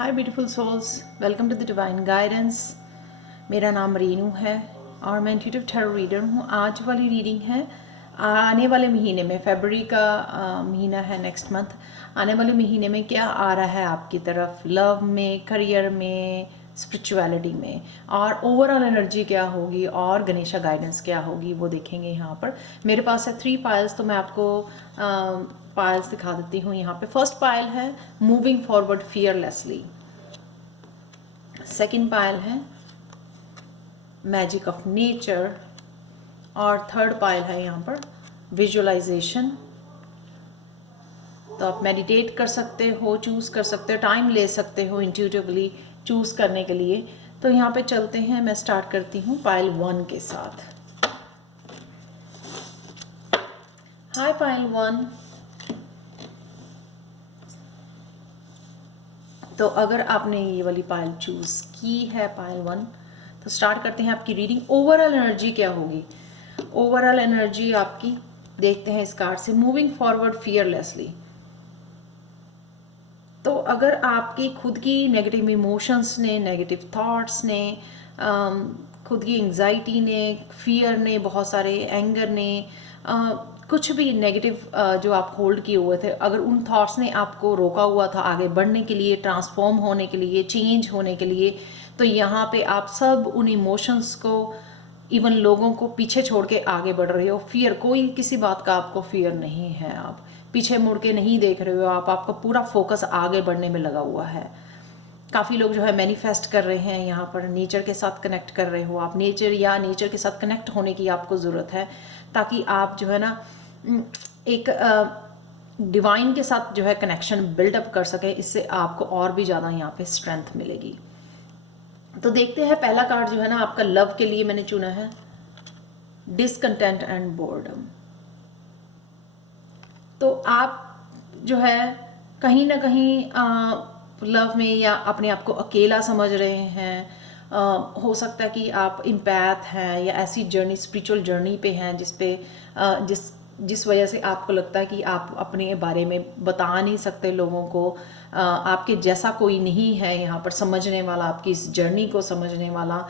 Hi beautiful souls, welcome to the divine guidance. मेरा नाम रीनू है और मैं इंट्यूटिव टैरो रीडर हूँ। आज वाली रीडिंग है आने वाले महीने में, फरवरी का महीना है, नेक्स्ट मंथ। आने वाले महीने में क्या आ रहा है आपकी तरफ, लव में, करियर में, स्पिरिचुअलिटी में, और ओवरऑल एनर्जी क्या होगी और गणेशा गाइडेंस क्या होगी वो देखेंगे। यहाँ पर मेरे पास है 3 पायल्स, तो मैं आपको पायल्स दिखा देती हूँ। यहाँ पे फर्स्ट पायल है मूविंग फॉरवर्ड फियरलेसली, सेकंड पायल है मैजिक ऑफ नेचर, और थर्ड पायल है यहाँ पर विजुअलाइजेशन। तो आप मेडिटेट कर सकते हो, चूज कर सकते हो, टाइम ले सकते हो इंट्यूटिवली चूज करने के लिए। तो यहाँ पे चलते हैं, मैं स्टार्ट करती हूँ पायल 1 के साथ। हाय पायल 1। तो अगर आपने ये वाली पायल चूज की है, पायल 1, तो स्टार्ट करते हैं आपकी रीडिंग। ओवरऑल एनर्जी क्या होगी? ओवरऑल एनर्जी आपकी देखते हैं इस कार्ड से, मूविंग फॉरवर्ड फियरलेसली। तो अगर आपकी खुद की नेगेटिव इमोशंस ने, नेगेटिव थॉट्स ने, खुद की एंजाइटी ने, फियर ने, बहुत सारे एंगर ने, कुछ भी नेगेटिव जो आप होल्ड किए हुए थे, अगर उन थॉट्स ने आपको रोका हुआ था आगे बढ़ने के लिए, ट्रांसफॉर्म होने के लिए, चेंज होने के लिए, तो यहाँ पे आप सब उन इमोशंस को, इवन लोगों को पीछे छोड़ के आगे बढ़ रहे हो। फियर, कोई किसी बात का आपको फियर नहीं है, आप पीछे मुड़ के नहीं देख रहे हो, आपका पूरा फोकस आगे बढ़ने में लगा हुआ है। काफ़ी लोग जो है मैनिफेस्ट कर रहे हैं, यहाँ पर नेचर के साथ कनेक्ट कर रहे हो आप। नेचर के साथ कनेक्ट होने की आपको ज़रूरत है, ताकि आप जो है ना एक डिवाइन के साथ जो है कनेक्शन बिल्डअप कर सके। इससे आपको और भी ज़्यादा यहाँ पे स्ट्रेंथ मिलेगी। तो देखते हैं, पहला कार्ड जो है ना आपका लव के लिए मैंने चुना है, डिसकंटेंट एंड बोर्डम। तो आप जो है कहीं ना कहीं लव में या अपने आप को अकेला समझ रहे हैं। हो सकता है कि आप इम्पैथ हैं या ऐसी जर्नी, स्पिरिचुअल जर्नी पे हैं जिस वजह से आपको लगता है कि आप अपने बारे में बता नहीं सकते लोगों को। आपके जैसा कोई नहीं है यहाँ पर समझने वाला, आपकी इस जर्नी को समझने वाला।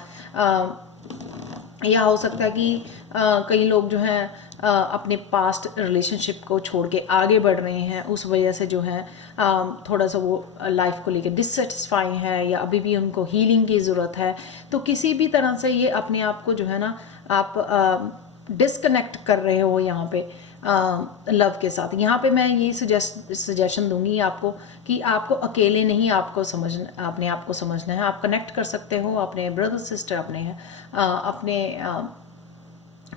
या हो सकता है कि कई लोग जो हैं अपने पास्ट रिलेशनशिप को छोड़ के आगे बढ़ रहे हैं, उस वजह से जो है थोड़ा सा वो लाइफ को लेकर डिससेटिस्फाई है, या अभी भी उनको हीलिंग की ज़रूरत है। तो किसी भी तरह से ये अपने आप को जो है ना आप डिसकनेक्ट कर रहे हो यहाँ पे लव के साथ। यहाँ पे मैं ये सजेशन दूंगी आपको कि आपको अकेले नहीं, आपको अपने आप को समझना है। आप कनेक्ट कर सकते हो अपने ब्रदर सिस्टर, अपने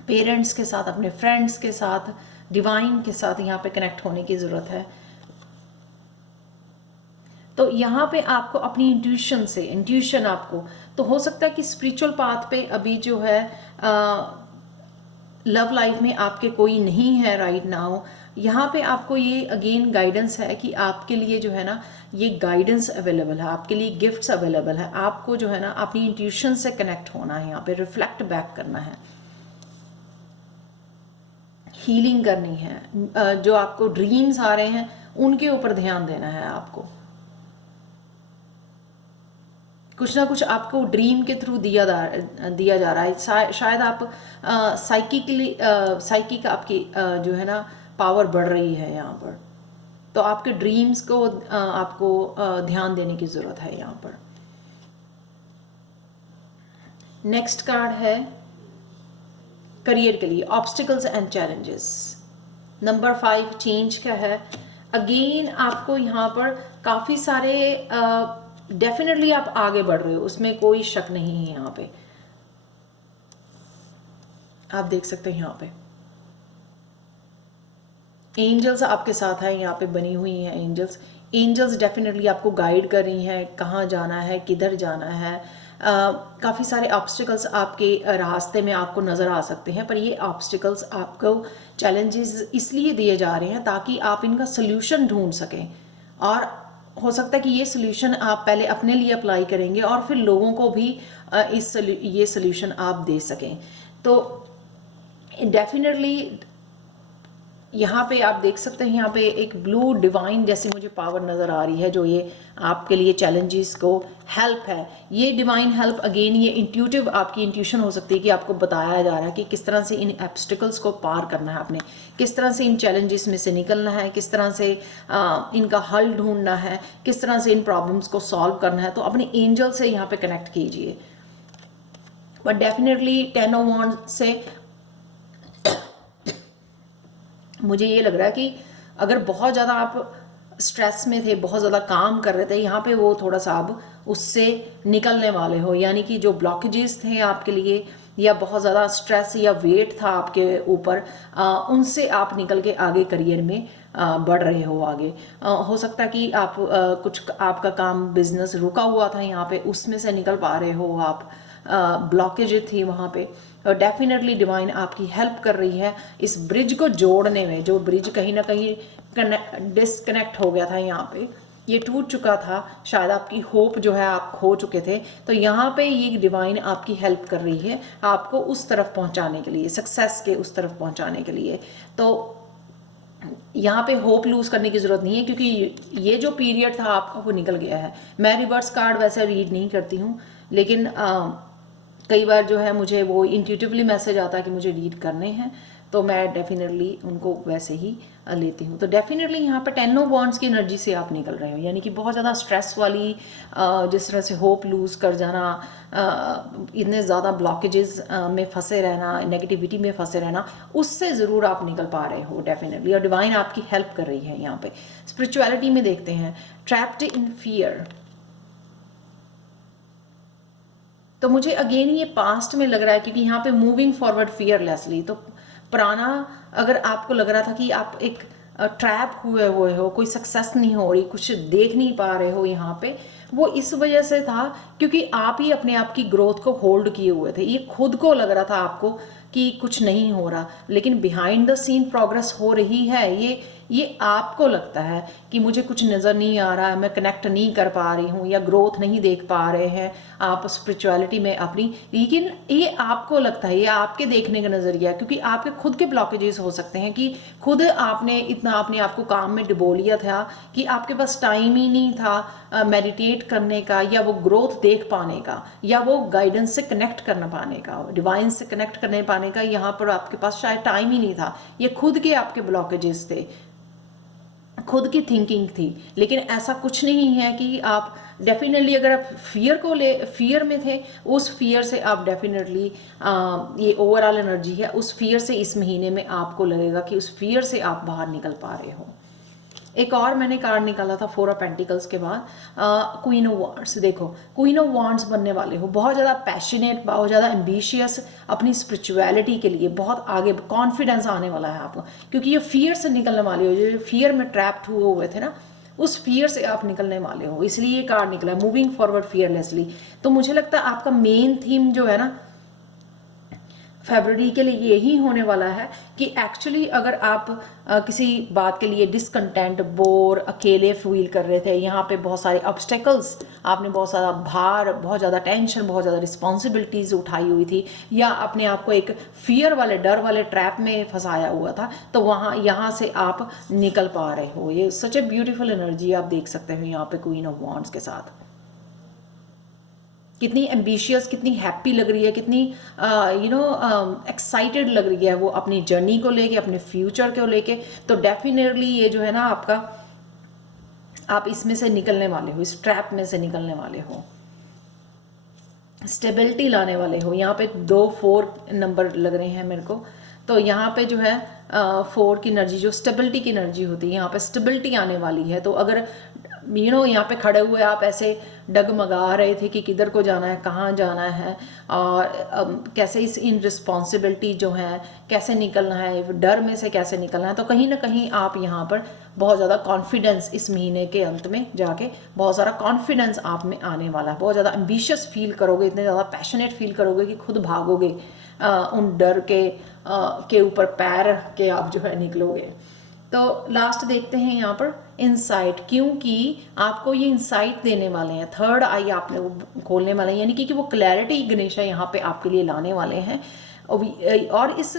पेरेंट्स के साथ, अपने फ्रेंड्स के साथ, डिवाइन के साथ यहाँ पे कनेक्ट होने की ज़रूरत है। तो यहाँ पे आपको अपनी इंट्यूशन आपको, तो हो सकता है कि स्पिरिचुअल पाथ पे अभी जो है लव लाइफ में आपके कोई नहीं है राइट नाउ। यहाँ पे आपको ये अगेन गाइडेंस है कि आपके लिए जो है ना ये गाइडेंस अवेलेबल है, आपके लिए गिफ्ट्स अवेलेबल है। आपको जो है ना अपनी इंट्यूशन से कनेक्ट होना है, यहाँ पे रिफ्लेक्ट बैक करना है, हीलिंग करनी है। जो आपको ड्रीम्स आ रहे हैं उनके ऊपर ध्यान देना है आपको। कुछ ना कुछ आपको ड्रीम के थ्रू दिया जा रहा है। शायद आप साइकिक आपकी जो है ना पावर बढ़ रही है यहाँ पर। तो आपके ड्रीम्स को आपको ध्यान देने की ज़रूरत है यहाँ पर। नेक्स्ट कार्ड है करियर के लिए, obstacles and challenges. Number 5 change का है। अगेन आपको यहाँ पर काफ़ी सारे डेफिनेटली आप आगे बढ़ रहे हो, उसमें कोई शक नहीं है। यहाँ पे आप देख सकते हैं, यहाँ पे एंजल्स आपके साथ है, यहाँ पे बनी हुई हैं एंजल्स डेफिनेटली आपको गाइड कर रही हैं, कहाँ जाना है, किधर जाना है। काफ़ी सारे ऑब्स्टिकल्स आपके रास्ते में आपको नज़र आ सकते हैं, पर ये ऑब्स्टिकल्स आपको चैलेंजेस इसलिए दिए जा रहे हैं ताकि आप इनका सोल्यूशन ढूंढ सकें। और हो सकता है कि ये सोल्यूशन आप पहले अपने लिए अप्लाई करेंगे और फिर लोगों को भी ये सोल्यूशन आप दे सकें। तो डेफिनेटली यहाँ पे आप देख सकते हैं, यहाँ पे एक ब्लू डिवाइन जैसी मुझे पावर नज़र आ रही है, जो ये आपके लिए चैलेंजेस को हेल्प है। ये डिवाइन हेल्प अगेन ये इंट्यूटिव आपकी इंट्यूशन हो सकती है कि आपको बताया जा रहा है कि किस तरह से इन एब्स्टिकल्स को पार करना है आपने, किस तरह से इन चैलेंजेस में से निकलना है, किस तरह से इनका हल ढूंढना है, किस तरह से इन प्रॉब्लम्स को सॉल्व करना है। तो अपने एंजल से यहाँ पे कनेक्ट कीजिए। बट डेफिनेटली 10 ऑफ वांड्स से मुझे ये लग रहा है कि अगर बहुत ज़्यादा आप स्ट्रेस में थे, बहुत ज़्यादा काम कर रहे थे, यहाँ पे वो थोड़ा सा अब उससे निकलने वाले हो। यानी कि जो ब्लॉकेजेस थे आपके लिए, या बहुत ज़्यादा स्ट्रेस या वेट था आपके ऊपर, उनसे आप निकल के आगे करियर में बढ़ रहे हो आगे। हो सकता है कि आप कुछ आपका काम बिजनेस रुका हुआ था यहाँ पे, उसमें से निकल पा रहे हो आप। ब्लॉकेज थी वहाँ पे, डेफिनेटली डिवाइन आपकी हेल्प कर रही है इस ब्रिज को जोड़ने में। जो ब्रिज कहीं ना कहीं डिस्कनेक्ट हो गया था, यहाँ पे ये टूट चुका था, शायद आपकी होप जो है आप खो चुके थे, तो यहाँ पे ये डिवाइन आपकी हेल्प कर रही है आपको उस तरफ पहुँचाने के लिए, सक्सेस के उस तरफ पहुँचाने के लिए। तो यहाँ पे होप लूज करने की जरूरत नहीं है, क्योंकि ये जो पीरियड था आपका वो निकल गया है। मैं रिवर्स कार्ड वैसे रीड नहीं करती हूँ, लेकिन कई बार जो है मुझे वो इंट्यूटिवली मैसेज आता है कि मुझे रीड करने हैं, तो मैं डेफिनेटली उनको वैसे ही लेती हूँ। तो डेफिनेटली यहाँ पे 10 ऑफ वांड्स की एनर्जी से आप निकल रहे हो, यानी कि बहुत ज़्यादा स्ट्रेस वाली, जिस तरह से होप लूज़ कर जाना, इतने ज़्यादा ब्लॉकेजेस में फंसे रहना, नेगेटिविटी में फंसे रहना, उससे ज़रूर आप निकल पा रहे हो डेफिनेटली। और डिवाइन आपकी हेल्प कर रही है यहाँ पे। स्पिरिचुअलिटी में देखते हैं, ट्रैप्ड इन फियर। तो मुझे अगेन ये पास्ट में लग रहा है, क्योंकि यहाँ पे मूविंग फॉरवर्ड फियरलेसली। तो पुराना, अगर आपको लग रहा था कि आप एक ट्रैप हुए हो, कोई सक्सेस नहीं हो रही, कुछ देख नहीं पा रहे हो यहाँ पे, वो इस वजह से था क्योंकि आप ही अपने आप की ग्रोथ को होल्ड किए हुए थे। ये खुद को लग रहा था आपको कि कुछ नहीं हो रहा, लेकिन बिहाइंड द सीन प्रोग्रेस हो रही है। ये आपको लगता है कि मुझे कुछ नज़र नहीं आ रहा है, मैं कनेक्ट नहीं कर पा रही हूँ, या ग्रोथ नहीं देख पा रहे हैं आप स्पिरिचुअलिटी में अपनी, लेकिन ये आपको लगता है, ये आपके देखने का नज़रिया है। क्योंकि आपके खुद के ब्लॉकेजेस हो सकते हैं कि खुद आपने इतना अपने आप को काम में डुबो लिया था कि आपके पास टाइम ही नहीं था मेडिटेट करने का, या वो ग्रोथ देख पाने का, या वो गाइडेंस से कनेक्ट करना पाने का, डिवाइन से कनेक्ट करने पाने का। यहाँ पर आपके पास शायद टाइम ही नहीं था। ये खुद के आपके ब्लॉकेजेस थे, खुद की थिंकिंग थी। लेकिन ऐसा कुछ नहीं है कि आप डेफिनेटली, अगर आप फियर में थे, उस फियर से आप डेफिनेटली, ये ओवरऑल एनर्जी है, उस फियर से इस महीने में आपको लगेगा कि उस फियर से आप बाहर निकल पा रहे हो। एक और मैंने कार्ड निकाला था 4 ऑफ पेंटिकल्स के बाद, क्वीन ऑफ वांड्स। देखो, क्वीन ऑफ वांड्स बनने वाले हो, बहुत ज़्यादा पैशनेट, बहुत ज़्यादा एम्बिशियस अपनी स्पिरिचुअलिटी के लिए, बहुत आगे कॉन्फिडेंस आने वाला है आपको, क्योंकि ये फियर से निकलने वाले हो। जो फियर में ट्रैप्ड हुए थे ना, उस फियर से आप निकलने वाले हो, इसलिए ये कार्ड निकला, मूविंग फॉरवर्ड फियरलेसली। तो मुझे लगता है आपका मेन थीम जो है ना फरवरी के लिए यही होने वाला है कि एक्चुअली अगर आप किसी बात के लिए डिसकंटेंट, बोर, अकेले फील कर रहे थे, यहाँ पे बहुत सारे ऑब्स्टेकल्स, आपने बहुत सारा भार, बहुत ज़्यादा टेंशन, बहुत ज़्यादा रिस्पॉन्सिबिलिटीज़ उठाई हुई थी, या अपने आप को एक फियर वाले, डर वाले ट्रैप में फंसाया हुआ था, तो वहाँ यहाँ से आप निकल पा रहे हो। ये सच ए ब्यूटीफुल एनर्जी आप देख सकते हो यहाँ पे क्वीन ऑफ वांड्स के साथ। कितनी एम्बिशियस, कितनी हैप्पी लग रही है, कितनी एक्साइटेड लग रही है वो अपनी जर्नी को लेके, अपने फ्यूचर को लेके। तो डेफिनेटली ये जो है ना आपका, आप इसमें से निकलने वाले हो, इस ट्रैप में से निकलने वाले हो, स्टेबिलिटी लाने वाले हो। यहाँ पे 2-4 नंबर लग रहे हैं मेरे को, तो यहाँ पे जो है 4 की एनर्जी, जो स्टेबिलिटी की एनर्जी होती है, यहाँ पे स्टेबिलिटी आने वाली है। तो अगर यहाँ पे खड़े हुए आप ऐसे डगमगा रहे थे कि किधर को जाना है, कहाँ जाना है, और कैसे इन रिस्पॉन्सिबिलिटी जो है कैसे निकलना है, डर में से कैसे निकलना है, तो कहीं ना कहीं आप यहाँ पर बहुत ज़्यादा कॉन्फिडेंस, इस महीने के अंत में जाके बहुत सारा कॉन्फिडेंस आप में आने वाला है। बहुत ज़्यादा एम्बिशियस फील करोगे, इतने ज़्यादा पैशनेट फील करोगे कि खुद भागोगे, उन डर के ऊपर पैर रख के आप जो है निकलोगे। तो लास्ट देखते हैं यहाँ पर इनसाइट, क्योंकि आपको ये इनसाइट देने वाले हैं, थर्ड आई आपने वो खोलने वाले हैं, यानी कि वो क्लैरिटी गणेशा यहाँ पे आपके लिए लाने वाले हैं। और इस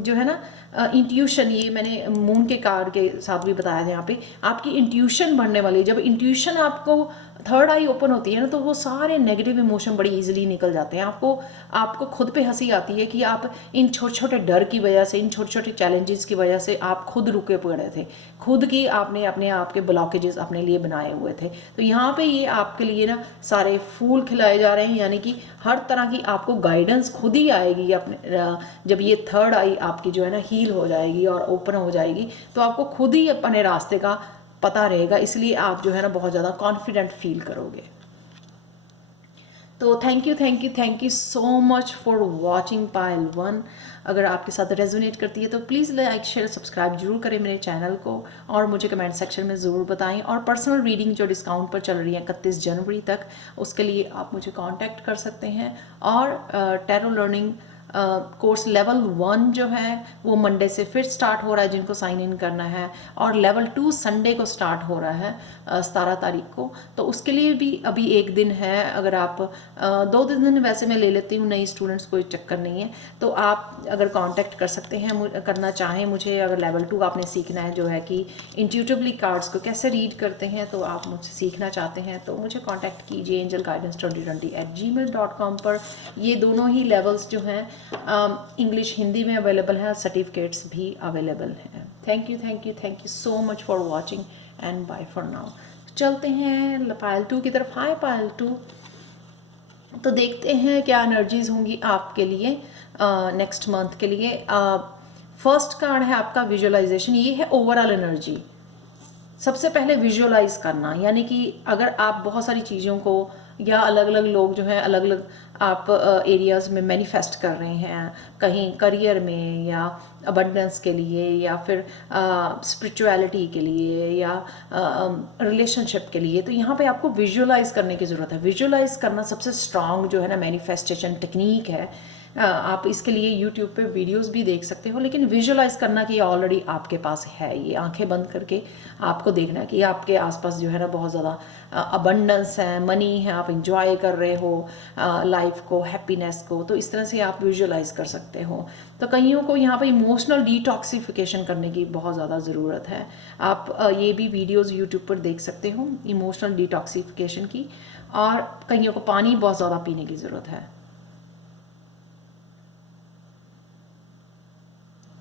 जो है ना इंट्यूशन, ये मैंने मून के कार्ड के साथ भी बताया था यहाँ पे, आपकी इंट्यूशन बढ़ने वाली है। जब इंट्यूशन आपको थर्ड आई ओपन होती है ना, तो वो सारे नेगेटिव इमोशन बड़ी इजीली निकल जाते हैं। आपको खुद पे हंसी आती है कि आप इन छोटे छोटे डर की वजह से, इन छोटे छोटे चैलेंजेस की वजह से आप खुद रुके पड़े थे, खुद की आपने अपने आप के ब्लॉकेजेस अपने लिए बनाए हुए थे। तो यहाँ पे ये आपके लिए ना सारे फूल खिलाए जा रहे हैं, यानी कि हर तरह की आपको गाइडेंस खुद ही आएगी अपने। जब ये थर्ड आई आपकी जो है ना हील हो जाएगी और ओपन हो जाएगी, तो आपको खुद ही अपने रास्ते का पता रहेगा, इसलिए आप जो है ना बहुत ज़्यादा कॉन्फिडेंट फील करोगे। तो thank you so much for watching Payal 1। अगर आपके साथ रेजोनेट करती है तो प्लीज़ लाइक शेयर सब्सक्राइब जरूर करें मेरे चैनल को, और मुझे कमेंट सेक्शन में ज़रूर बताएं। और पर्सनल रीडिंग जो डिस्काउंट पर चल रही है 31 जनवरी तक, उसके लिए आप मुझे कांटेक्ट कर सकते हैं। और टैरो लर्निंग कोर्स लेवल 1 जो है वो मंडे से फिर स्टार्ट हो रहा है, जिनको साइन इन करना है। और लेवल 2 संडे को स्टार्ट हो रहा है 17 तारीख को। तो उसके लिए भी अभी एक दिन है। अगर आप 2 दिन वैसे मैं ले लेती हूँ नई स्टूडेंट्स, कोई चक्कर नहीं है। तो आप अगर कांटेक्ट कर सकते हैं, करना चाहें मुझे, अगर लेवल 2 आपने सीखना है, जो है कि इंट्यूटिवली कार्ड्स को कैसे रीड करते हैं, तो आप मुझसे सीखना चाहते हैं तो मुझे कांटेक्ट कीजिए angelguidance2020@gmail.com पर। ये दोनों ही लेवल्स जो हैं इंग्लिश हिंदी में अवेलेबल हैं, सर्टिफिकेट्स भी अवेलेबल हैं। Thank you so much for watching and bye for now. चलते हैं पायल 2 की तरफ। हाय पायल 2, तो देखते हैं क्या एनर्जीज होंगी आपके लिए नेक्स्ट मंथ के लिए। फर्स्ट कार्ड है आपका विजुअलाइजेशन। ये है ओवरऑल एनर्जी। सबसे पहले विजुअलाइज करना, यानी कि अगर आप बहुत सारी चीज़ों को, या अलग अलग लोग जो हैं अलग अलग आप एरियाज़ में मैनिफेस्ट कर रहे हैं, कहीं करियर में, या अबंडेंस के लिए, या फिर स्पिरिचुअलिटी के लिए, या रिलेशनशिप के लिए, तो यहाँ पे आपको विजुअलाइज करने की ज़रूरत है। विजुअलाइज करना सबसे स्ट्रांग जो है ना मैनिफेस्टेशन टेक्निक है। आप इसके लिए यूट्यूब पे वीडियोस भी देख सकते हो, लेकिन विजुअलाइज करना कि ऑलरेडी आपके पास है। ये आंखें बंद करके आपको देखना है कि आपके आसपास जो है ना बहुत ज़्यादा अबंडेंस है, मनी है, आप इंजॉय कर रहे हो लाइफ को, हैप्पीनेस को। तो इस तरह से आप विजुअलाइज कर सकते हो। तो कईयों को यहाँ पे इमोशनल डिटॉक्सिफिकेशन करने की बहुत ज़्यादा ज़रूरत है। आप ये भी वीडियोज़ यूट्यूब पर देख सकते हो इमोशनल डिटॉक्सिफिकेशन की। और कईयों को पानी बहुत ज़्यादा पीने की ज़रूरत है।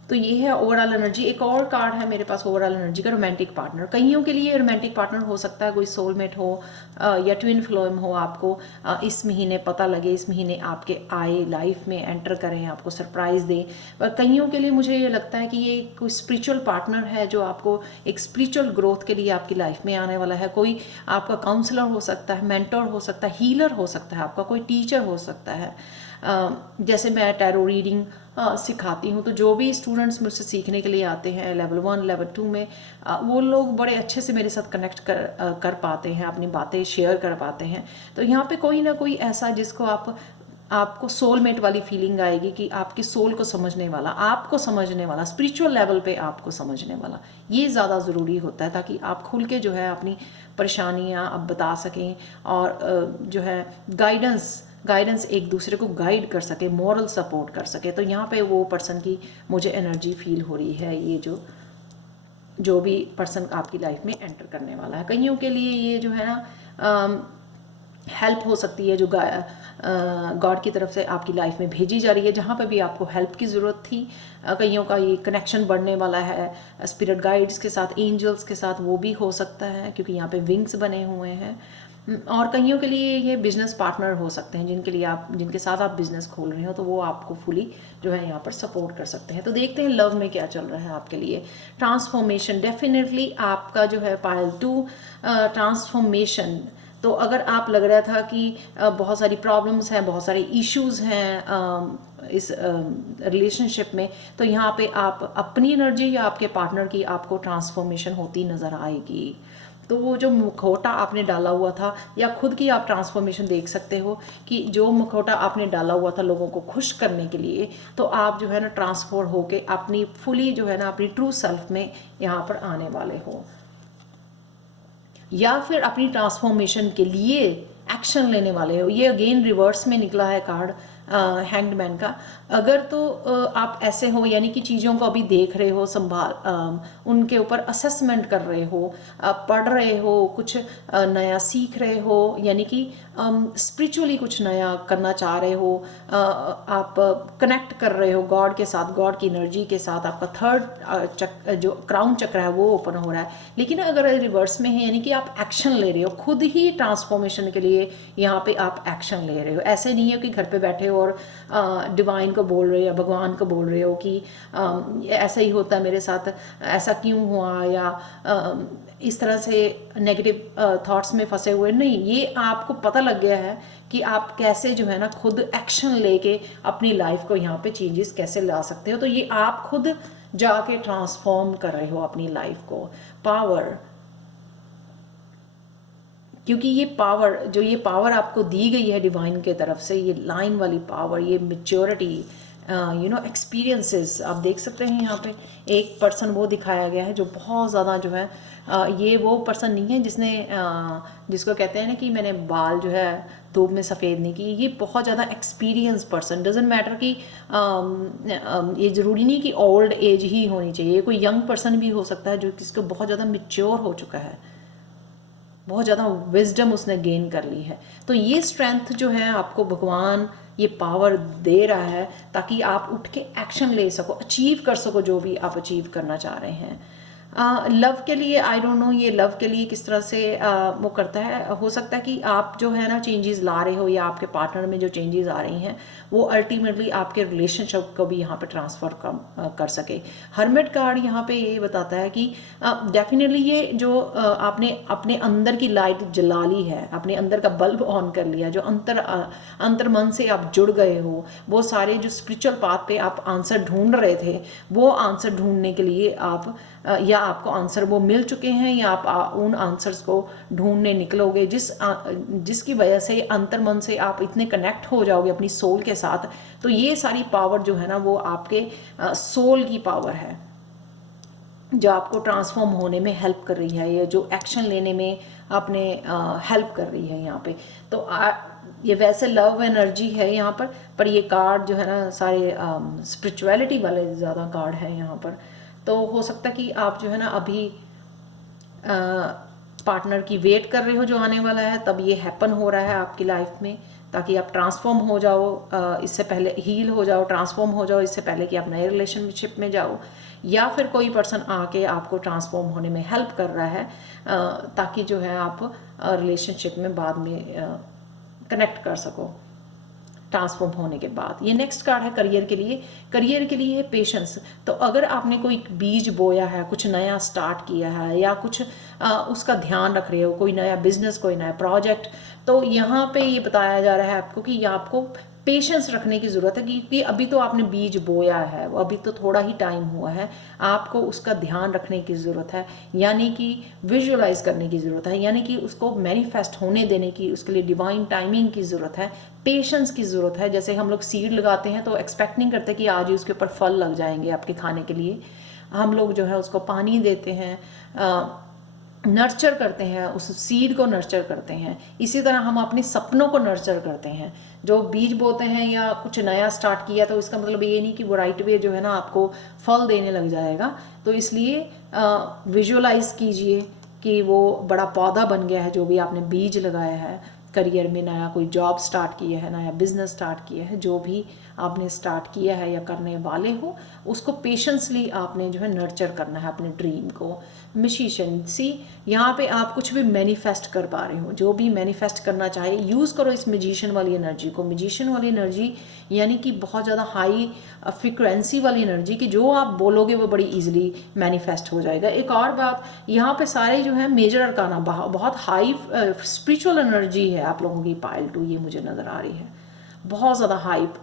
तो ये है ओवरऑल एनर्जी। एक और कार्ड है मेरे पास ओवरऑल एनर्जी का, रोमांटिक पार्टनर। कईयों के लिए रोमांटिक पार्टनर हो सकता है कोई सोलमेट हो या ट्विन फ्लेम हो। आपको इस महीने पता लगे, इस महीने आपके आए, लाइफ में एंटर करें, आपको सरप्राइज दें। पर कईयों के लिए मुझे ये लगता है कि ये कोई स्पिरिचुअल पार्टनर है जो आपको एक स्पिरिचुअल ग्रोथ के लिए आपकी लाइफ में आने वाला है। कोई आपका काउंसलर हो सकता है, मेंटर हो सकता है, हीलर हो सकता है, आपका कोई टीचर हो सकता है। जैसे मैं टैरो रीडिंग सिखाती हूँ, तो जो भी स्टूडेंट्स मुझसे सीखने के लिए आते हैं लेवल 1 लेवल 2 में, वो लोग बड़े अच्छे से मेरे साथ कनेक्ट कर पाते हैं, अपनी बातें शेयर कर पाते हैं। तो यहाँ पे कोई ना कोई ऐसा जिसको आपको सोलमेट वाली फीलिंग आएगी, कि आपकी सोल को समझने वाला, आपको समझने वाला, स्पिरिचुअल लेवल पे आपको समझने वाला, ये ज़्यादा ज़रूरी होता है, ताकि आप खुल के जो है अपनी परेशानियाँ अब बता सकें, और जो है गाइडेंस एक दूसरे को गाइड कर सके, मॉरल सपोर्ट कर सके। तो यहाँ पे वो पर्सन की मुझे एनर्जी फील हो रही है, ये जो भी पर्सन आपकी लाइफ में एंटर करने वाला है। कईयों के लिए ये जो है ना हेल्प हो सकती है, जो गॉड की तरफ से आपकी लाइफ में भेजी जा रही है, जहाँ पे भी आपको हेल्प की ज़रूरत थी। कईयों का ये कनेक्शन बढ़ने वाला है स्पिरिट गाइड्स के साथ, एंजल्स के साथ, वो भी हो सकता है, क्योंकि यहाँ पे विंग्स बने हुए हैं। और कईयों के लिए ये बिजनेस पार्टनर हो सकते हैं, जिनके साथ आप बिजनेस खोल रहे हो, तो वो आपको फुली जो है यहाँ पर सपोर्ट कर सकते हैं। तो देखते हैं लव में क्या चल रहा है आपके लिए। ट्रांसफॉर्मेशन, डेफिनेटली आपका जो है पायल 2 ट्रांसफॉर्मेशन। तो अगर आप लग रहा था कि बहुत सारी प्रॉब्लम्स हैं, बहुत सारे इश्यूज हैं इस रिलेशनशिप में, तो यहाँ पे आप अपनी एनर्जी या आपके पार्टनर की आपको ट्रांसफॉर्मेशन होती नज़र आएगी। तो वो जो मुखौटा आपने डाला हुआ था, या खुद की आप ट्रांसफॉर्मेशन देख सकते हो कि जो मुखौटा आपने डाला हुआ था लोगों को खुश करने के लिए, तो आप जो है ना ट्रांसफॉर्म होके अपनी फुली जो है ना अपनी ट्रू सेल्फ में यहाँ पर आने वाले हो। या फिर अपनी ट्रांसफॉर्मेशन के लिए एक्शन लेने वाले हो। ये अगेन रिवर्स में निकला है कार्ड, हैंग्ड मैन का। अगर तो आप ऐसे हो यानी कि चीज़ों को अभी देख रहे हो, संभाल उनके ऊपर असेसमेंट कर रहे हो, पढ़ रहे हो, कुछ नया सीख रहे हो, यानी कि स्पिरिचुअली कुछ नया करना चाह रहे हो, आप कनेक्ट कर रहे हो गॉड के साथ, गॉड की एनर्जी के साथ, आपका थर्ड जो क्राउन चक्र है वो ओपन हो रहा है। लेकिन अगर रिवर्स में है यानी कि आप एक्शन ले रहे हो, खुद ही ट्रांसफॉर्मेशन के लिए यहाँ पे आप एक्शन ले रहे हो। ऐसे नहीं है कि घर पे बैठे हो और डिवाइन को बोल रहे हो या भगवान को बोल रहे हो कि ऐसा ही होता है मेरे साथ, ऐसा क्यों हुआ, या इस तरह से नेगेटिव थॉट्स में फंसे हुए नहीं। ये आपको पता लग गया है कि आप कैसे जो है ना खुद एक्शन लेके अपनी लाइफ को यहाँ पे चेंजेस कैसे ला सकते हो। तो ये आप खुद जाके ट्रांसफॉर्म कर रहे हो अपनी लाइफ को। पावर, क्योंकि ये पावर आपको दी गई है डिवाइन के तरफ से, ये लाइन वाली पावर, ये मेच्योरिटी, एक्सपीरियंसेस आप देख सकते हैं। यहाँ पे एक पर्सन वो दिखाया गया है जो बहुत ज़्यादा जो है ये वो पर्सन नहीं है जिसने जिसको कहते हैं ना कि मैंने बाल जो है धूप में सफ़ेद नहीं की। ये बहुत ज़्यादा एक्सपीरियंस पर्सन, डजेंट मैटर कि ये ज़रूरी नहीं कि ओल्ड एज ही होनी चाहिए, कोई यंग पर्सन भी हो सकता है जो जिसको बहुत ज़्यादा मेच्योर हो चुका है, बहुत ज़्यादा विजडम उसने गेन कर ली है। तो ये स्ट्रेंथ जो है आपको भगवान ये पावर दे रहा है ताकि आप उठ के एक्शन ले सको, अचीव कर सको जो भी आप अचीव करना चाह रहे हैं। लव के लिए आई डोंट नो ये लव के लिए किस तरह से वो करता है। हो सकता है कि आप जो है ना चेंजेस ला रहे हो या आपके पार्टनर में जो चेंजेस आ रही हैं वो अल्टीमेटली आपके रिलेशनशिप को भी यहाँ पे ट्रांसफ़र कर सके। हर्मिट कार्ड यहाँ पे ये बताता है कि डेफिनेटली ये जो आपने अपने अंदर की लाइट जला ली है, अपने अंदर का बल्ब ऑन कर लिया, जो अंतर मन से आप जुड़ गए हो, वो सारे जो स्पिरिचुअल पाथ पे आप आंसर ढूंढ रहे थे वो आंसर ढूंढने के लिए आप या आपको आंसर वो मिल चुके हैं या आप उन आंसर्स को ढूंढने निकलोगे जिसकी वजह से अंतर मन से आप इतने कनेक्ट हो जाओगे अपनी सोल के साथ। तो ये सारी पावर जो है ना वो आपके सोल की पावर है जो आपको ट्रांसफॉर्म होने में हेल्प कर रही है, या जो एक्शन लेने में आपने हेल्प कर रही है यहाँ पे। तो ये वैसे लव एनर्जी है यहाँ पर ये कार्ड जो है ना सारे स्पिरिचुअलिटी वाले ज़्यादा कार्ड हैं यहाँ पर। तो हो सकता है कि आप जो है ना अभी पार्टनर की वेट कर रहे हो जो आने वाला है, तब ये हैपन हो रहा है आपकी लाइफ में ताकि आप ट्रांसफॉर्म हो जाओ, इससे पहले हील हो जाओ, ट्रांसफॉर्म हो जाओ इससे पहले कि आप नए रिलेशनशिप में जाओ, या फिर कोई पर्सन आके आपको ट्रांसफॉर्म होने में हेल्प कर रहा है ताकि जो है आप रिलेशनशिप में बाद में कनेक्ट कर सको ट्रांसफॉर्म होने के बाद। ये नेक्स्ट कार्ड है करियर के लिए। करियर के लिए है पेशेंस। तो अगर आपने कोई बीज बोया है, कुछ नया स्टार्ट किया है या कुछ उसका ध्यान रख रहे हो, कोई नया बिजनेस, कोई नया प्रोजेक्ट, तो यहाँ पे ये बताया जा रहा है आपको कि ये आपको पेशेंस रखने की ज़रूरत है क्योंकि अभी तो आपने बीज बोया है, वो अभी तो थोड़ा ही टाइम हुआ है, आपको उसका ध्यान रखने की ज़रूरत है, यानी कि विजुअलाइज करने की ज़रूरत है, यानी कि उसको मैनिफेस्ट होने देने की, उसके लिए डिवाइन टाइमिंग की ज़रूरत है, पेशेंस की ज़रूरत है। जैसे हम लोग सीड लगाते हैं तो एक्सपेक्ट नहीं करते कि आज ही उसके ऊपर फल लग जाएंगे आपके खाने के लिए। हम लोग जो है उसको पानी देते हैं, नर्चर करते हैं, उस सीड को नर्चर करते हैं। इसी तरह हम अपने सपनों को नर्चर करते हैं। जो बीज बोते हैं या कुछ नया स्टार्ट किया तो इसका मतलब ये नहीं कि वो राइट वे जो है ना आपको फल देने लग जाएगा। तो इसलिए विजुअलाइज कीजिए कि वो बड़ा पौधा बन गया है जो भी आपने बीज लगाया है। करियर में नया कोई जॉब स्टार्ट किया है, नया बिजनेस स्टार्ट किया है, जो भी आपने स्टार्ट किया है या करने वाले हो, उसको पेशेंसली आपने जो है नर्चर करना है अपने ड्रीम को। मैजिशियन, सी यहाँ पे आप कुछ भी मैनिफेस्ट कर पा रहे हो, जो भी मैनिफेस्ट करना चाहे यूज़ करो इस मैजिशियन वाली एनर्जी को। मैजिशियन वाली एनर्जी यानी कि बहुत ज़्यादा हाई फ्रिक्वेंसी वाली एनर्जी कि जो आप बोलोगे वो बड़ी इजीली मैनिफेस्ट हो जाएगा। एक और बात, यहाँ पे सारे जो है मेजर अरकाना बहुत हाई स्पिरिचुअल एनर्जी है आप लोगों की पाइल 2, ये मुझे नज़र आ रही है बहुत ज़्यादा हाइप,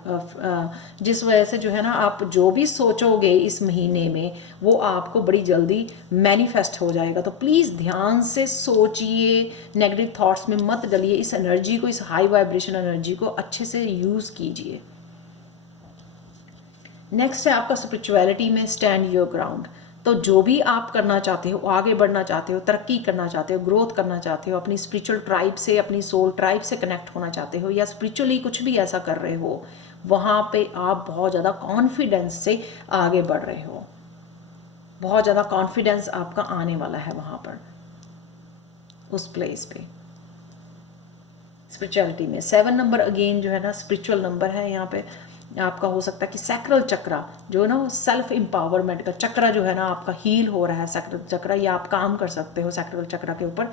जिस वजह से जो है ना आप जो भी सोचोगे इस महीने में वो आपको बड़ी जल्दी मैनिफेस्ट हो जाएगा। तो प्लीज़ ध्यान से सोचिए, नेगेटिव थॉट्स में मत डलिए, इस एनर्जी को, इस हाई वाइब्रेशन एनर्जी को अच्छे से यूज़ कीजिए। नेक्स्ट है आपका स्पिरिचुअलिटी में स्टैंड योर ग्राउंड। तो जो भी आप करना चाहते हो, आगे बढ़ना चाहते हो, तरक्की करना चाहते हो, ग्रोथ करना चाहते हो, अपनी स्पिरिचुअल ट्राइब से, अपनी सोल ट्राइब से कनेक्ट होना चाहते हो, या स्पिरिचुअली कुछ भी ऐसा कर रहे हो, वहाँ पे आप बहुत ज़्यादा कॉन्फिडेंस से आगे बढ़ रहे हो, बहुत ज़्यादा कॉन्फिडेंस आपका आने वाला है वहाँ पर, उस प्लेस पे। स्पिरिचुअलिटी में 7 नंबर अगेन जो है ना स्पिरिचुअल नंबर है। यहाँ पे आपका हो सकता है कि सैक्रल चक्रा जो है ना सेल्फ एम्पावरमेंट का चक्रा जो है ना आपका हील हो रहा है। सैक्रल चक्रा, या आप काम कर सकते हो सैक्रल चक्रा के ऊपर,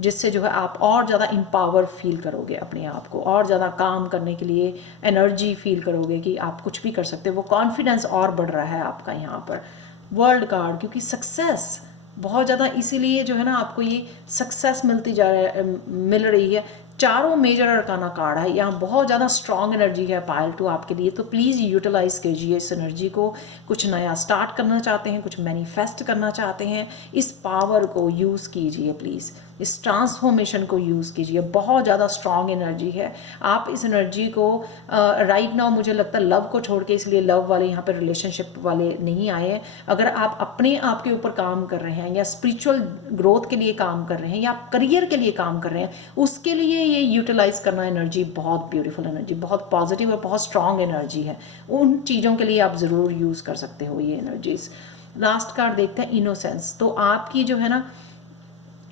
जिससे जो है आप और ज़्यादा एम्पावर फील करोगे अपने आप को, और ज़्यादा काम करने के लिए एनर्जी फील करोगे कि आप कुछ भी कर सकते हो। वो कॉन्फिडेंस और बढ़ रहा है आपका यहाँ पर। वर्ल्ड कार्ड, क्योंकि सक्सेस बहुत ज़्यादा, इसीलिए जो है ना आपको ये सक्सेस मिल रही है। चारों मेजर अरकाना कार्ड है यहाँ, बहुत ज़्यादा स्ट्रॉन्ग एनर्जी है पायल 2 आपके लिए। तो प्लीज़ यूटिलाइज कीजिए इस एनर्जी को। कुछ नया स्टार्ट करना चाहते हैं, कुछ मैनिफेस्ट करना चाहते हैं, इस पावर को यूज़ कीजिए प्लीज़, इस ट्रांसफॉर्मेशन को यूज़ कीजिए। बहुत ज़्यादा स्ट्रॉन्ग एनर्जी है। आप इस एनर्जी को राइट नाउ मुझे लगता है लव को छोड़ के, इसलिए लव वाले यहाँ पे रिलेशनशिप वाले नहीं आए हैं। अगर आप अपने आप के ऊपर काम कर रहे हैं, या स्पिरिचुअल ग्रोथ के लिए काम कर रहे हैं, या आप करियर के लिए काम कर रहे हैं, उसके लिए ये यूटिलाइज करना एनर्जी बहुत ब्यूटीफुल एनर्जी, बहुत पॉजिटिव और बहुत स्ट्रॉन्ग एनर्जी है। उन चीज़ों के लिए आप ज़रूर यूज़ कर सकते हो ये एनर्जीज। लास्ट कार्ड देखते हैं, इनोसेंस। तो आपकी जो है ना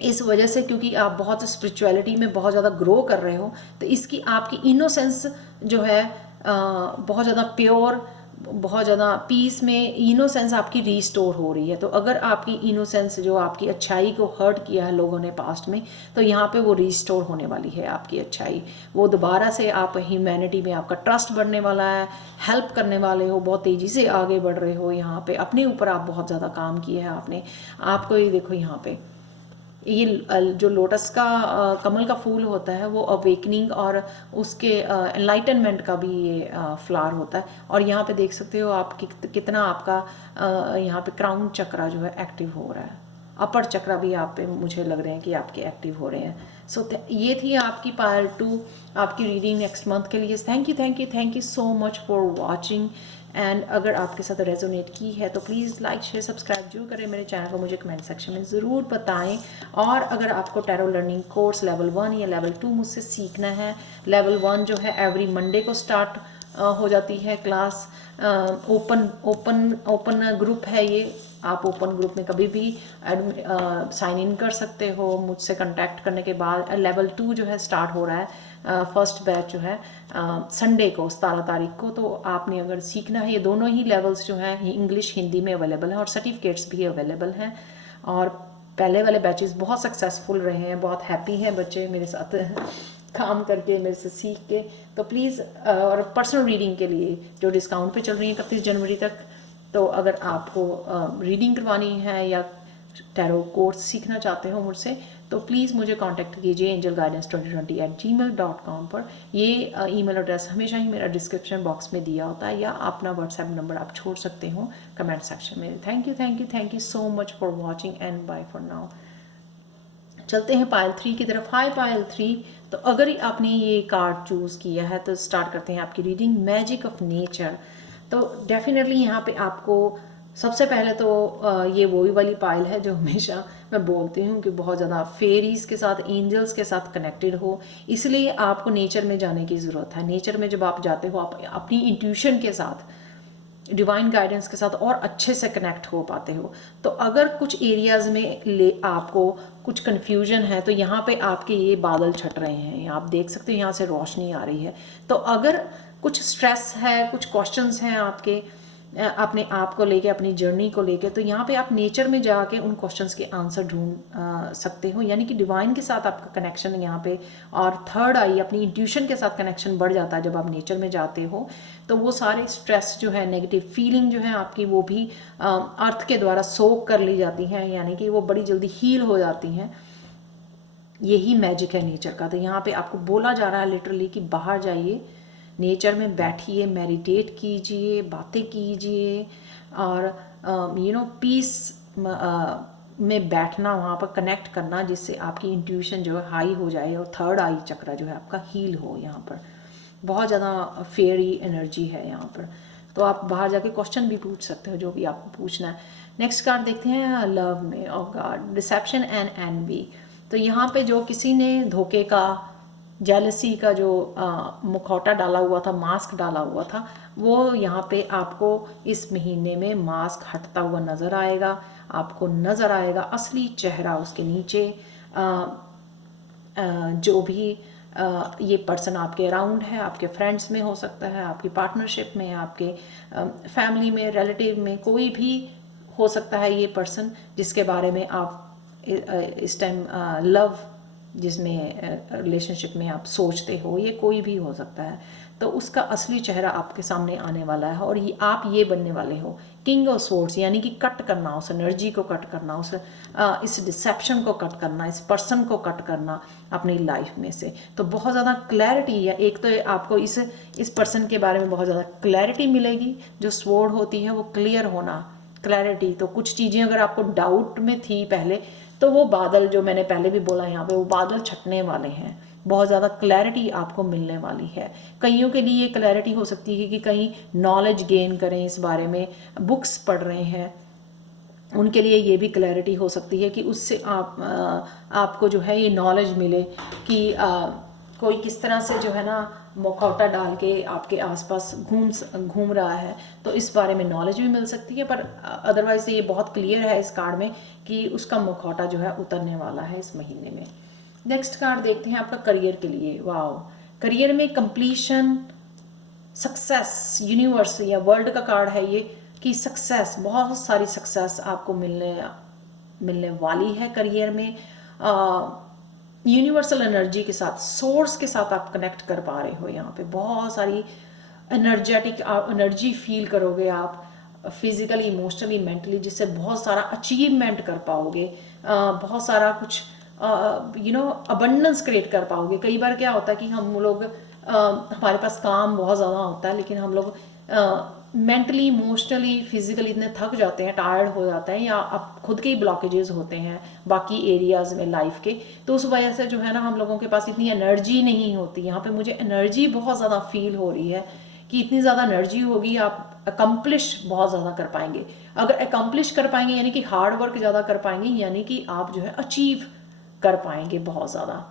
इस वजह से, क्योंकि आप बहुत स्पिरिचुअलिटी में बहुत ज़्यादा ग्रो कर रहे हो, तो इसकी आपकी इनोसेंस जो है बहुत ज़्यादा प्योर, बहुत ज़्यादा पीस में इनोसेंस आपकी रीस्टोर हो रही है। तो अगर आपकी इनोसेंस जो आपकी अच्छाई को हर्ट किया है लोगों ने पास्ट में, तो यहाँ पे वो रीस्टोर होने वाली है आपकी अच्छाई। वो दोबारा से आप ह्यूमैनिटी में आपका ट्रस्ट बढ़ने वाला है, हेल्प करने वाले हो, बहुत तेज़ी से आगे बढ़ रहे हो। यहाँ पे अपने ऊपर आप बहुत ज़्यादा काम किया है आपने। आपको ये देखो यहाँ पे ये जो लोटस का कमल का फूल होता है, वो अवेकनिंग और उसके एनलाइटनमेंट का भी ये फ्लावर होता है। और यहाँ पे देख सकते हो आप कितना आपका यहाँ पे क्राउन चक्रा जो है एक्टिव हो रहा है। अपर चक्रा भी आप पे मुझे लग रहे हैं कि आपके एक्टिव हो रहे हैं। सो ये थी आपकी पायल 2 आपकी रीडिंग नेक्स्ट मंथ के लिए। Thank you so much for watching. And अगर आपके साथ रेजोनेट की है तो प्लीज़ लाइक शेयर सब्सक्राइब जरूर करें मेरे चैनल को, मुझे कमेंट सेक्शन में ज़रूर बताएं। और अगर आपको टैरो लर्निंग कोर्स लेवल 1 या लेवल 2 मुझसे सीखना है, लेवल 1 जो है एवरी मंडे को स्टार्ट हो जाती है क्लास। ओपन ग्रुप है ये, आप ओपन ग्रुप में कभी भी साइन इन कर सकते हो मुझसे कांटेक्ट करने के बाद। लेवल 2 जो है स्टार्ट हो रहा है, फर्स्ट बैच जो है संडे को 17 तारीख को। तो आपने अगर सीखना है, ये दोनों ही लेवल्स जो हैं इंग्लिश हिंदी में अवेलेबल हैं, और सर्टिफिकेट्स भी अवेलेबल हैं। और पहले वाले बैचेस बहुत सक्सेसफुल रहे हैं, बहुत हैप्पी हैं बच्चे मेरे साथ काम करके, मेरे से सीख के। तो प्लीज़, और पर्सनल रीडिंग के लिए जो डिस्काउंट पे चल रही है 31 जनवरी तक, तो अगर आपको रीडिंग करवानी है या टैरो कोर्स सीखना चाहते हो मुझसे, तो प्लीज़ मुझे कांटेक्ट कीजिए angelguidance2020@gmail.com पर। ये ईमेल एड्रेस हमेशा ही मेरा डिस्क्रिप्शन बॉक्स में दिया होता है, या अपना व्हाट्सएप नंबर आप छोड़ सकते हो कमेंट सेक्शन में। Thank you so much for watching and bye for now. चलते हैं पायल 3 की तरफ। हाय पायल 3। तो अगर आपने ये कार्ड चूज़ किया है तो स्टार्ट करते हैं आपकी रीडिंग, मैजिक ऑफ नेचर। तो डेफिनेटली यहाँ पे आपको सबसे पहले तो ये वही वाली पायल है जो हमेशा मैं बोलती हूँ कि बहुत ज़्यादा फेरीज़ के साथ, एंजल्स के साथ कनेक्टेड हो, इसलिए आपको नेचर में जाने की ज़रूरत है। नेचर में जब आप जाते हो, आप अपनी इंट्यूशन के साथ, डिवाइन गाइडेंस के साथ और अच्छे से कनेक्ट हो पाते हो। तो अगर कुछ एरियाज़ में आपको कुछ कन्फ्यूजन है, तो यहाँ पे आपके ये बादल छट रहे हैं, आप देख सकते हो यहाँ से रोशनी आ रही है। तो अगर कुछ स्ट्रेस है, कुछ क्वेश्चंस हैं आपके अपने आप को लेके, अपनी जर्नी को लेके, तो यहाँ पे आप नेचर में जाके उन क्वेश्चंस के आंसर ढूंढ सकते हो। यानी कि डिवाइन के साथ आपका कनेक्शन यहाँ पे, और थर्ड आई अपनी इंट्यूशन के साथ कनेक्शन बढ़ जाता है जब आप नेचर में जाते हो। तो वो सारे स्ट्रेस जो है, नेगेटिव फीलिंग जो है आपकी, वो भी अर्थ के द्वारा सोक कर ली जाती हैं, यानी कि वो बड़ी जल्दी हील हो जाती हैं। यही मैजिक है नेचर का। तो यहाँ पे आपको बोला जा रहा है लिटरली कि बाहर जाइए, नेचर में बैठिए, मेडिटेट कीजिए, बातें कीजिए, और पीस में बैठना, वहाँ पर कनेक्ट करना, जिससे आपकी इंट्यूशन जो है हाई हो जाए और थर्ड आई चक्रा जो है आपका हील हो। यहाँ पर बहुत ज़्यादा फेयरी एनर्जी है यहाँ पर। तो आप बाहर जाके क्वेश्चन भी पूछ सकते हो जो भी आपको पूछना है। नेक्स्ट कार्ड देखते हैं लव में, और गॉड, डिसेप्शन एंड एनवी। तो यहाँ पे जो किसी ने धोखे का जेलसी का जो मुखौटा डाला हुआ था, मास्क डाला हुआ था, वो यहाँ पे आपको इस महीने में मास्क हटता हुआ नज़र आएगा। आपको नज़र आएगा असली चेहरा उसके नीचे। जो भी ये पर्सन आपके अराउंड है, आपके फ्रेंड्स में हो सकता है, आपकी पार्टनरशिप में, आपके फैमिली में, रिलेटिव में, कोई भी हो सकता है ये पर्सन जिसके बारे में आप इस टाइम लव, जिसमें रिलेशनशिप में आप सोचते हो, ये कोई भी हो सकता है। तो उसका असली चेहरा आपके सामने आने वाला है और ये आप ये बनने वाले हो किंग ऑफ सोर्ड्स, यानी कि कट करना, उस एनर्जी को कट करना, उस इस डिसेप्शन को कट करना, इस पर्सन को कट करना अपनी लाइफ में से। तो बहुत ज़्यादा क्लैरिटी है। एक तो आपको इस पर्सन के बारे में बहुत ज़्यादा क्लैरिटी मिलेगी। जो स्वॉर्ड होती है वो क्लियर होना, क्लैरिटी। तो कुछ चीज़ें अगर आपको डाउट में थी पहले, तो वो बादल जो मैंने पहले भी बोला यहाँ पे, वो बादल छटने वाले हैं। बहुत ज़्यादा क्लैरिटी आपको मिलने वाली है। कईयों के लिए ये क्लैरिटी हो सकती है कि कहीं नॉलेज गेन करें इस बारे में, बुक्स पढ़ रहे हैं, उनके लिए ये भी क्लैरिटी हो सकती है कि उससे आपको जो है ये नॉलेज मिले कि कोई किस तरह से जो है ना मुखौटा डाल के आपके आसपास घूम रहा है। तो इस बारे में नॉलेज भी मिल सकती है। पर अदरवाइज ये बहुत क्लियर है इस कार्ड में कि उसका मुखौटा जो है उतरने वाला है इस महीने में। नेक्स्ट कार्ड देखते हैं आपका करियर के लिए। वाओ, करियर में कंप्लीशन, सक्सेस, यूनिवर्स या वर्ल्ड का कार्ड है ये, कि सक्सेस, बहुत सारी सक्सेस आपको मिलने वाली है करियर में। यूनिवर्सल एनर्जी के साथ, सोर्स के साथ आप कनेक्ट कर पा रहे हो। यहाँ पे बहुत सारी एनर्जेटिक एनर्जी फील करोगे आप, फिजिकली, इमोशनली, मेंटली, जिससे बहुत सारा अचीवमेंट कर पाओगे, बहुत सारा कुछ अबंडेंस क्रिएट कर पाओगे। कई बार क्या होता है कि हम लोग हमारे पास काम बहुत ज़्यादा होता है, लेकिन हम लोग मेंटली, इमोशनली, फिजिकली इतने थक जाते हैं, टायर्ड हो जाते हैं, या अब खुद के ही ब्लॉकेजेस होते हैं बाकी एरियाज़ में लाइफ के। तो उस वजह से जो है ना हम लोगों के पास इतनी एनर्जी नहीं होती। यहाँ पे मुझे एनर्जी बहुत ज़्यादा फील हो रही है कि इतनी ज़्यादा एनर्जी होगी, आप अकम्प्लिश बहुत ज़्यादा कर पाएंगे। अगर अकम्प्लिश कर पाएंगे यानी कि हार्ड वर्क ज़्यादा कर पाएंगे, यानी कि आप जो है अचीव कर पाएंगे बहुत ज़्यादा।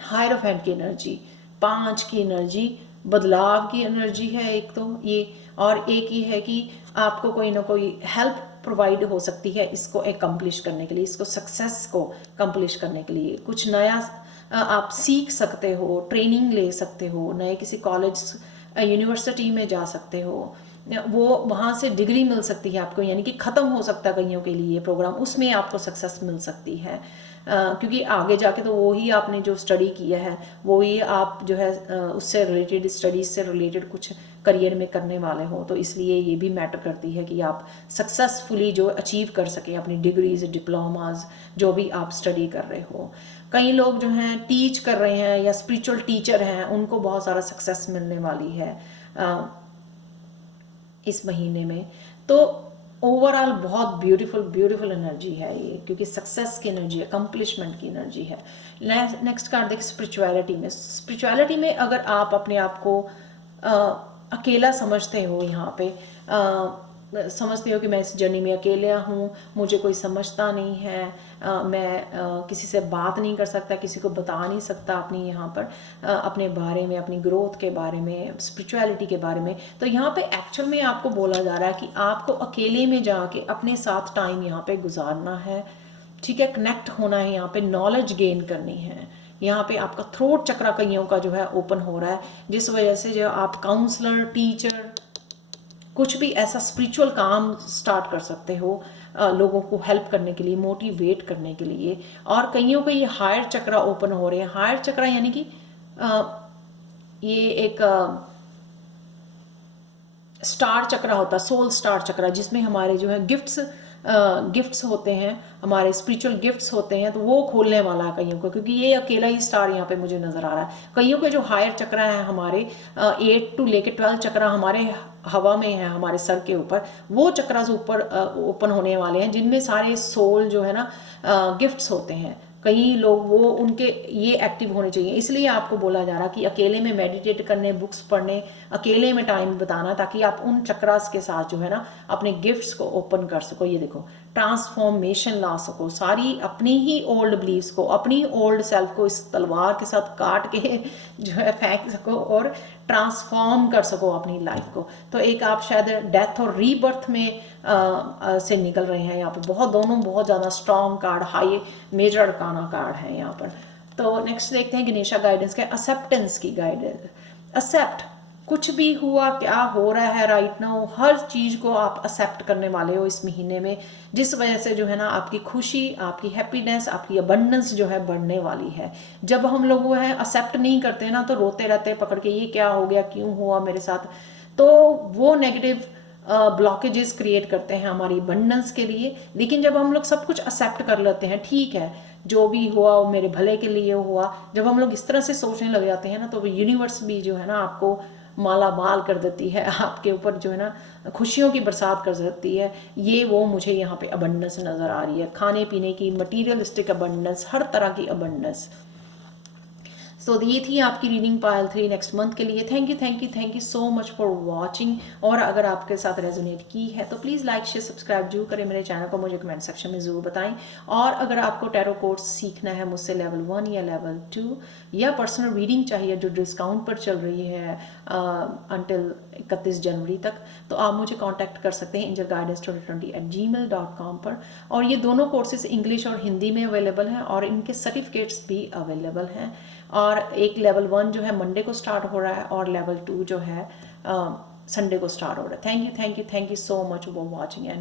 हायरोफेंट की एनर्जी, 5 की एनर्जी, बदलाव की एनर्जी है एक तो ये, और एक ये है कि आपको कोई ना कोई हेल्प प्रोवाइड हो सकती है इसको एकम्प्लिश करने के लिए, इसको सक्सेस को कंप्लिश करने के लिए। कुछ नया आप सीख सकते हो, ट्रेनिंग ले सकते हो, नए किसी कॉलेज, यूनिवर्सिटी में जा सकते हो, वो वहाँ से डिग्री मिल सकती है आपको, यानी कि ख़त्म हो सकता है कईयों के लिए प्रोग्राम, उसमें आपको सक्सेस मिल सकती है। क्योंकि आगे जाके तो वो ही आपने जो स्टडी किया है वो ही आप जो है उससे रिलेटेड, स्टडीज से रिलेटेड कुछ करियर में करने वाले हो। तो इसलिए ये भी मैटर करती है कि आप सक्सेसफुली जो अचीव कर सकें अपनी डिग्रीज, डिप्लोमाज, जो भी आप स्टडी कर रहे हो। कई लोग जो हैं टीच कर रहे हैं या स्पिरिचुअल टीचर हैं, उनको बहुत सारा सक्सेस मिलने वाली है इस महीने में। तो ओवरऑल बहुत ब्यूटीफुल एनर्जी है ये, क्योंकि सक्सेस की एनर्जी, अकम्प्लिशमेंट की एनर्जी है। नेक्स्ट कार्ड देख, स्पिरिचुअलिटी में। स्पिरिचुअलिटी में अगर आप अपने आप को अकेला समझते हो, यहाँ पे समझते हो कि मैं इस जर्नी में अकेला हूँ, मुझे कोई समझता नहीं है, मैं किसी से बात नहीं कर सकता, किसी को बता नहीं सकता अपनी यहाँ पर अपने बारे में, अपनी ग्रोथ के बारे में, स्पिरिचुअलिटी के बारे में। तो यहाँ पे एक्चुअल में आपको बोला जा रहा है कि आपको अकेले में जाके अपने साथ टाइम यहाँ पे गुजारना है, ठीक है, कनेक्ट होना है, यहाँ पे नॉलेज गेन करनी है। यहाँ पे आपका थ्रोट चक्रा कईयों का जो है ओपन हो रहा है, जिस वजह से जो आप काउंसलर, टीचर, कुछ भी ऐसा स्पिरिचुअल काम स्टार्ट कर सकते हो लोगों को हेल्प करने के लिए, मोटिवेट करने के लिए। और कईयों को ये हायर चक्रा ओपन हो रहे हैं। हायर चक्रा यानी कि ये एक स्टार चक्रा होता है, सोल स्टार चक्रा, जिसमें हमारे जो है गिफ्ट्स होते हैं, हमारे स्पिरिचुअल गिफ्ट्स होते हैं, तो वो खोलने वाला है कईयों को, क्योंकि ये अकेला ही स्टार यहाँ पे मुझे नज़र आ रहा है। कईयों के जो हायर चक्रा है हमारे 8 टू लेके 12 चक्रा हमारे हवा में है, हमारे सर के ऊपर, वो चक्रा ऊपर ओपन होने वाले हैं, जिनमें सारे सोल जो है ना गिफ्ट्स होते हैं, कई लोग वो उनके ये एक्टिव होने चाहिए, इसलिए आपको बोला जा रहा कि अकेले में मेडिटेट करने, बुक्स पढ़ने, अकेले में टाइम बताना, ताकि आप उन चक्रास के साथ जो है ना अपने गिफ्ट्स को ओपन कर सको। ये देखो, ट्रांसफॉर्मेशन ला सको, सारी अपनी ही ओल्ड बिलीव्स को, अपनी ओल्ड सेल्फ को इस तलवार के साथ काट के जो है फेंक सको और ट्रांसफॉर्म कर सको अपनी लाइफ को। तो एक आप शायद डेथ और रीबर्थ में से निकल रहे हैं यहाँ पर। दोनों बहुत ज़्यादा strong card, high major arcana card है यहाँ पर। तो नेक्स्ट देखते हैं गणेशा गाइडेंस का, एक्सेप्टेंस की गाइडेंस। एक्सेप्ट, कुछ भी हुआ, क्या हो रहा है राइट नाउ, हर चीज़ को आप एक्सेप्ट करने वाले हो इस महीने में, जिस वजह से जो है ना आपकी खुशी, आपकी हैप्पीनेस, आपकी अबंडेंस जो है बढ़ने वाली है। जब हम लोग वो है एक्सेप्ट नहीं करते ना, तो रोते रहते हैं पकड़ के, ये क्या हो गया, क्यों हुआ मेरे साथ, तो वो नेगेटिव ब्लॉकेजेस क्रिएट करते हैं हमारी अबंडेंस के लिए। लेकिन जब हम लोग सब कुछ एक्सेप्ट कर लेते हैं, ठीक है जो भी हुआ वो मेरे भले के लिए हुआ, जब हम लोग इस तरह से सोचने लग जाते हैं ना, तो यूनिवर्स भी जो है ना आपको माला माल कर देती है, आपके ऊपर जो है ना खुशियों की बरसात कर सकती है। ये वो मुझे यहाँ पे अबंडेंस नज़र आ रही है, खाने पीने की, मटीरियलिस्टिक अबंडेंस, हर तरह की अबंडेंस। सो ये थी आपकी रीडिंग पायल 3 नेक्स्ट मंथ के लिए। Thank you so much for watching. और अगर आपके साथ रेजोनेट की है तो प्लीज़ लाइक शेयर सब्सक्राइब जरूर करें मेरे चैनल को, मुझे कमेंट सेक्शन में ज़रूर बताएं। और अगर आपको टैरो कोर्स सीखना है मुझसे लेवल 1 या लेवल 2, या पर्सनल रीडिंग चाहिए जो डिस्काउंट पर चल रही है अंटिल 31 जनवरी तक, तो आप मुझे कॉन्टैक्ट कर सकते हैं angelguidance2020@gmail.com पर। और ये दोनों कोर्सेज इंग्लिश और हिंदी में अवेलेबल हैं, और इनके सर्टिफिकेट्स भी अवेलेबल हैं। और एक लेवल 1 जो है मंडे को स्टार्ट हो रहा है, और लेवल 2 जो है संडे को स्टार्ट हो रहा है। Thank you so much for watching.